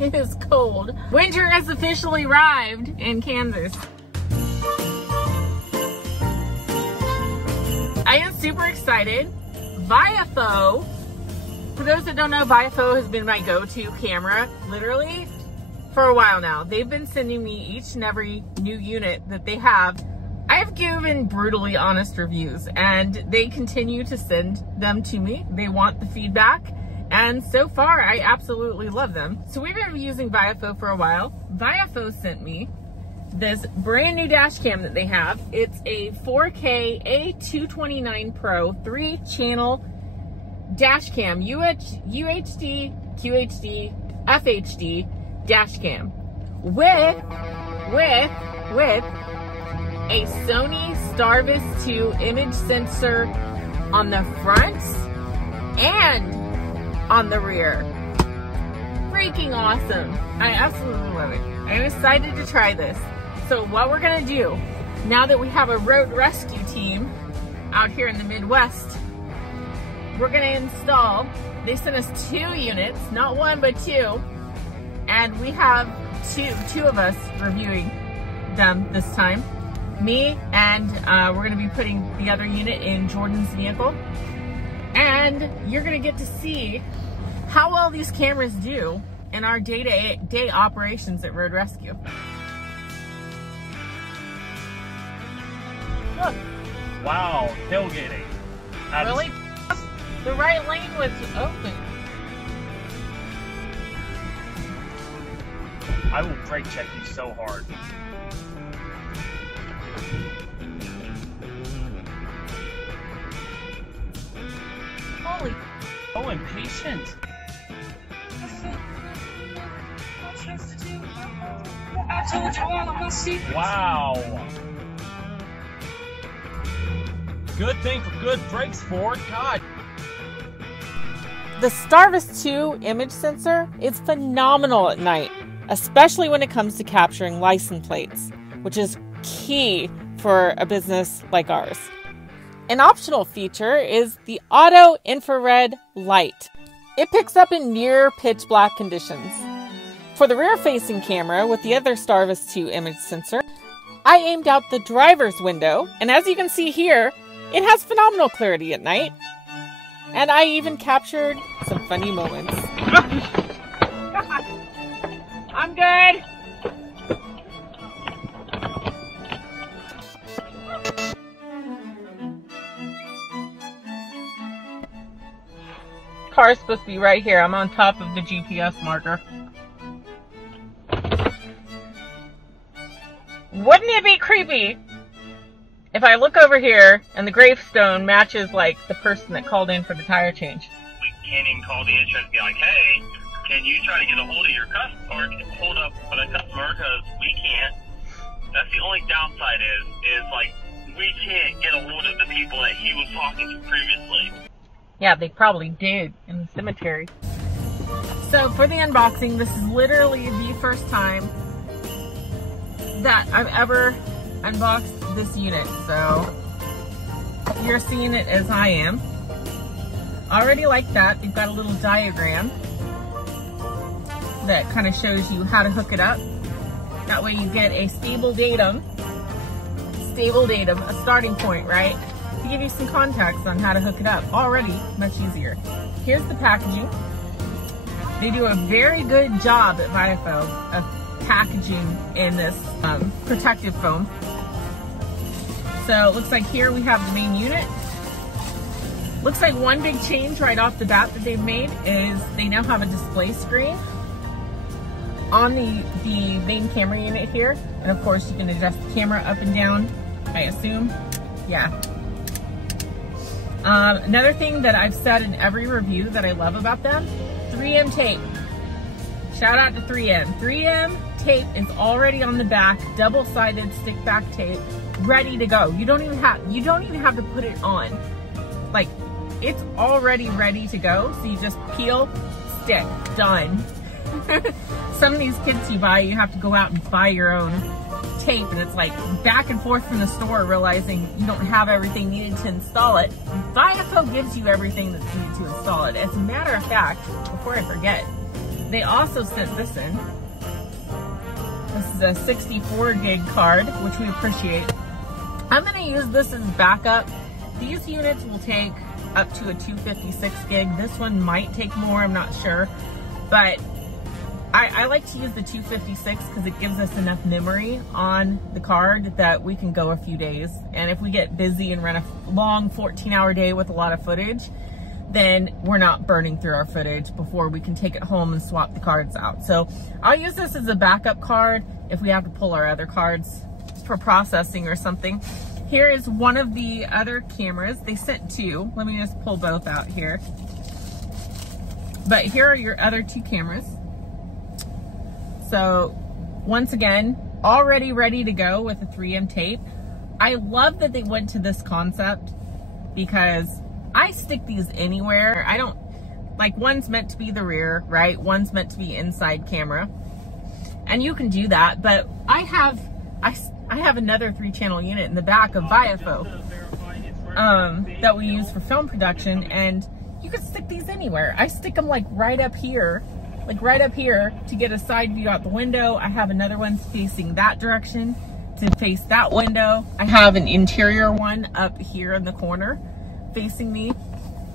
It is cold. Winter has officially arrived in Kansas. I am super excited. Viofo, for those that don't know, Viofo has been my go-to camera, literally, for a while now. They've been sending me each and every new unit that they have. I have given brutally honest reviews, and they continue to send them to me. They want the feedback, and so far, I absolutely love them. So we've been using Viofo for a while. Viofo sent me this brand new dash cam that they have. It's a 4K A229 Pro 3-channel dash cam, UHD, QHD, FHD dash cam with a Sony Starvis 2 image sensor on the front and on the rear. Freaking awesome. I absolutely love it. I'm excited to try this. So what we're gonna do, now that we have a road rescue team out here in the Midwest, we're gonna install, they sent us 2 units, not 1 but 2, and we have two of us reviewing them this time. Me, and we're gonna be putting the other unit in Jordan's vehicle. And you're gonna get to see how well these cameras do in our day-to-day operations at Road Rescue. Look. Wow, tailgating. Really? The right lane was open. I will brake check you so hard. Holy. So impatient. Wow. Good thing for good brakes, Ford. God. The Starvis 2 image sensor is phenomenal at night, especially when it comes to capturing license plates, which is key for a business like ours. An optional feature is the auto infrared light. It picks up in near pitch black conditions. For the rear-facing camera with the other Starvis 2 image sensor, I aimed out the driver's window, and as you can see here, it has phenomenal clarity at night. And I even captured some funny moments. I'm good. Car's supposed to be right here. I'm on top of the GPS marker. Wouldn't it be creepy if I look over here and the gravestone matches like the person that called in for the tire change? We can't even call the insurance and be like, hey, can you try to get a hold of your customer or get a hold of the customer, because we can't. That's the only downside is like we can't get a hold of the people that he was talking to previously. Yeah, they probably did in the cemetery. So for the unboxing, this is literally the first time that I've ever unboxed this unit, so you're seeing it as I am. Already like that. They've got a little diagram that kind of shows you how to hook it up. That way you get a stable datum, a starting point, right? To give you some context on how to hook it up. Already much easier. Here's the packaging. They do a very good job at Viofo of packaging in this protective foam. So it looks like here we have the main unit. Looks like one big change right off the bat that they've made is they now have a display screen on the main camera unit here. And of course you can adjust the camera up and down, I assume. Yeah. Another thing that I've said in every review that I love about them, 3M tape. Shout out to 3M. 3M tape is already on the back, double-sided stick back tape, ready to go. You don't even have to put it on. Like, it's already ready to go. So you just peel, stick, done. Some of these kits you buy, you have to go out and buy your own tape, and it's like back and forth from the store, realizing you don't have everything needed to install it. Viofo gives you everything that's needed to install it. As a matter of fact, before I forget, they also sent this in. This is a 64 gig card, which we appreciate. I'm gonna use this as backup. These units will take up to a 256 gig. This one might take more, I'm not sure. But I like to use the 256 because it gives us enough memory on the card that we can go a few days. And if we get busy and run a long 14-hour day with a lot of footage, then we're not burning through our footage before we can take it home and swap the cards out. So I'll use this as a backup card if we have to pull our other cards for processing or something. Here is one of the other cameras. They sent two. Let me just pull both out here. But here are your other two cameras. So once again, already ready to go with a 3M tape. I love that they went to this concept because I stick these anywhere. I don't, like, one's meant to be the rear, right? One's meant to be inside camera. And you can do that, but I have another 3-channel unit in the back of Viofo that we use for film production, and you can stick these anywhere. I stick them like right up here to get a side view out the window. I have another one facing that direction to face that window. I have an interior one up here in the corner facing me.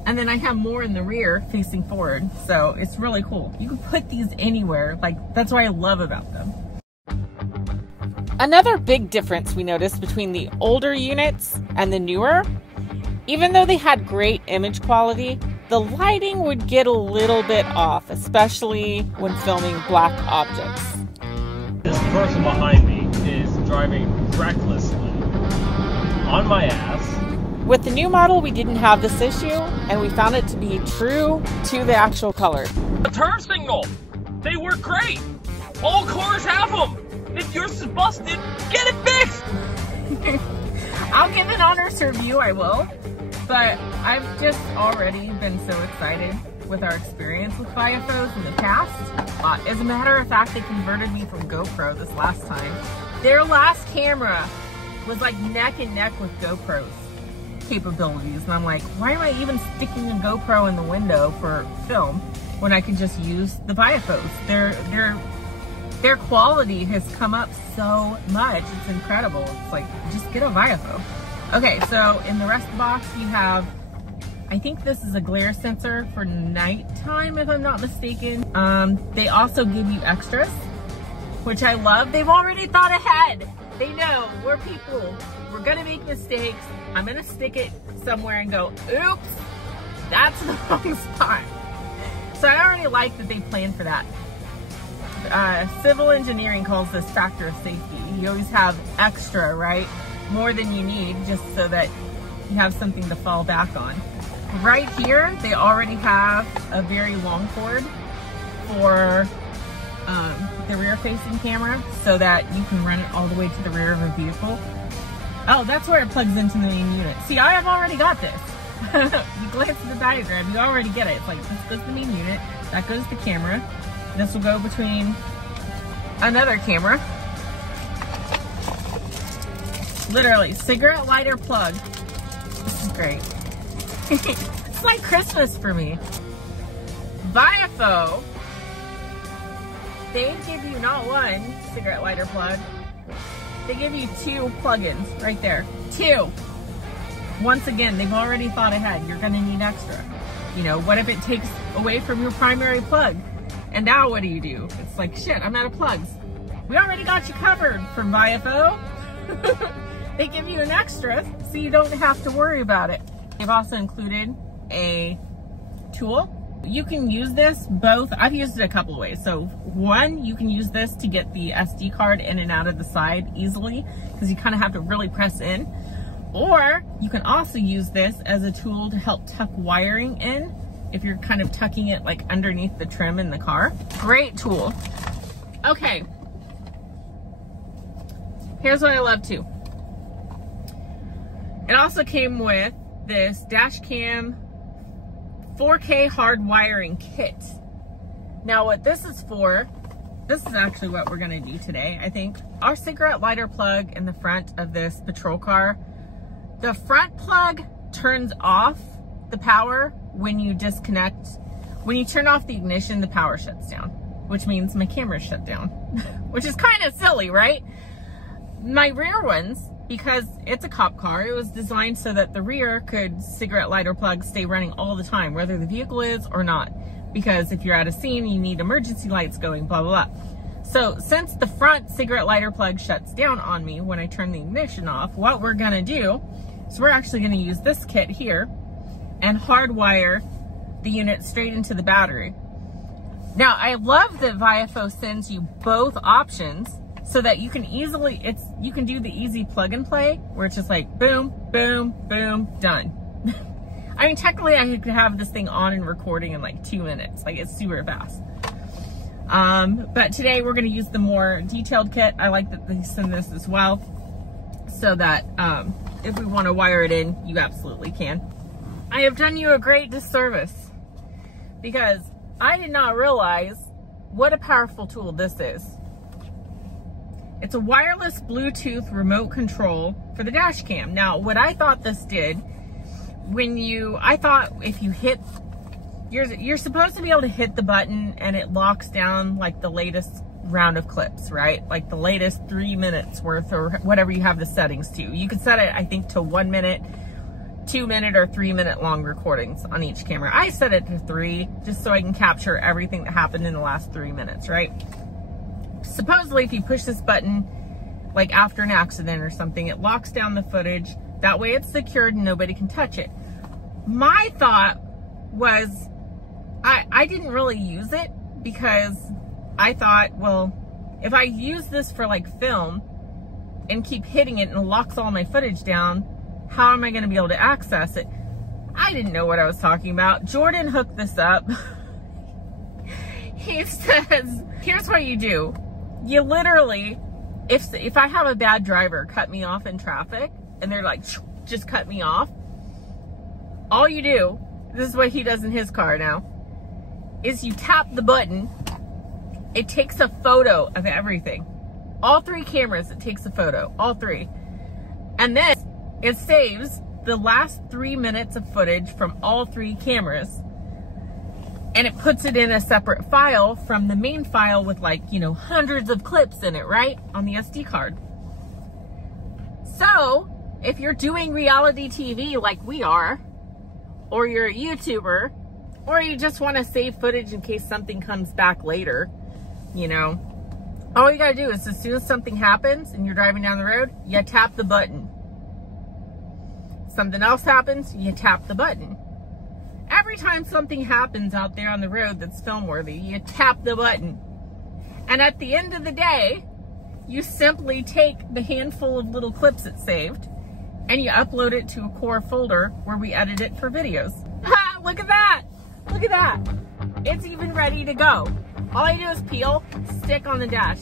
And then I have more in the rear facing forward. So it's really cool. You can put these anywhere. Like, that's what I love about them. Another big difference we noticed between the older units and the newer, even though they had great image quality, the lighting would get a little bit off, especially when filming black objects. This person behind me is driving recklessly on my ass. With the new model, we didn't have this issue, and we found it to be true to the actual color. The turn signal, they work great. All cars have them. If yours is busted, get it fixed. I'll give an honest review, I will. But I've just already been so excited with our experience with Viofos in the past. As a matter of fact, they converted me from GoPro this last time. Their last camera was like neck and neck with GoPro's capabilities. And I'm like, why am I even sticking a GoPro in the window for film when I can just use the Viofos? Their quality has come up so much. It's incredible. It's like, just get a Viofo. Okay, so in the rest of the box, you have, I think this is a glare sensor for nighttime, if I'm not mistaken. They also give you extras, which I love. They've already thought ahead. They know we're people. We're gonna make mistakes. I'm gonna stick it somewhere and go, oops, that's the wrong spot. So I already like that they planned for that. Civil engineering calls this factor of safety. You always have extra, right? More than you need, just so that you have something to fall back on. Right here, they already have a very long cord for the rear-facing camera, so that you can run it all the way to the rear of a vehicle. Oh, that's where it plugs into the main unit. See, I have already got this. You glance at the diagram, you already get it. It's like, this goes to the main unit, that goes to the camera. This will go between another camera. Literally, cigarette lighter plug. This is great. It's like Christmas for me. Viofo, they give you not one cigarette lighter plug, they give you two plugins right there. Two. Once again, they've already thought ahead. You're gonna need extra. You know, what if it takes away from your primary plug? And now what do you do? It's like, shit, I'm out of plugs. We already got you covered from Viofo. They give you an extra, so you don't have to worry about it. They've also included a tool. You can use this both, I've used it a couple of ways. So one, you can use this to get the SD card in and out of the side easily, because you kind of have to really press in. Or you can also use this as a tool to help tuck wiring in, if you're kind of tucking it like underneath the trim in the car. Great tool. Okay. Here's what I love too. It also came with this Dashcam 4K hard wiring kit. Now what this is for, this is actually what we're gonna do today, I think. Our cigarette lighter plug in the front of this patrol car, the front plug turns off the power when you disconnect. When you turn off the ignition, the power shuts down. which means my camera's shut down, which is kind of silly, right? My rear ones, because it's a cop car, it was designed so that the rear could cigarette lighter plug stay running all the time, whether the vehicle is or not. Because if you're at a scene, you need emergency lights going, blah, blah, blah. So since the front cigarette lighter plug shuts down on me when I turn the ignition off, what we're gonna do is we're actually gonna use this kit here and hardwire the unit straight into the battery. Now, I love that Viofo sends you both options so that you can easily, you can do the easy plug and play where it's just like boom, boom, boom, done. I mean, technically I could have this thing on and recording in like 2 minutes. Like, it's super fast. But today we're going to use the more detailed kit. I like that they send this as well so that if we want to wire it in, you absolutely can. I have done you a great disservice because I did not realize what a powerful tool this is. It's a wireless Bluetooth remote control for the dash cam. Now, what I thought this did, I thought if you hit, you're supposed to be able to hit the button and it locks down like the latest round of clips, right? Like the latest 3 minutes worth or whatever you have the settings to. You can set it, I think, to 1 minute, 2 minute, or 3 minute long recordings on each camera. I set it to 3 just so I can capture everything that happened in the last 3 minutes, right? Supposedly, if you push this button, like after an accident or something, it locks down the footage. That way it's secured and nobody can touch it. My thought was, I didn't really use it because I thought, well, if I use this for like film and keep hitting it and it locks all my footage down, how am I going to be able to access it? I didn't know what I was talking about. Jordan hooked this up. He says, here's what you do. You literally, if I have a bad driver cut me off in traffic and they're like, just cut me off, all you do, this is what he does in his car now, is you tap the button, it takes a photo of everything. All 3 cameras, it takes a photo, all 3. And then it saves the last 3 minutes of footage from all 3 cameras, and it puts it in a separate file from the main file with, like, you know, hundreds of clips in it, right? On the SD card. So if you're doing reality TV like we are, or you're a YouTuber, or you just want to save footage in case something comes back later, you know, all you gotta do is as soon as something happens and you're driving down the road, you tap the button. Something else happens, you tap the button. Every time something happens out there on the road that's film worthy, you tap the button. And at the end of the day, you simply take the handful of little clips it saved and you upload it to a core folder where we edit it for videos. Ha! Look at that! Look at that! It's even ready to go. All I do is peel, stick on the dash.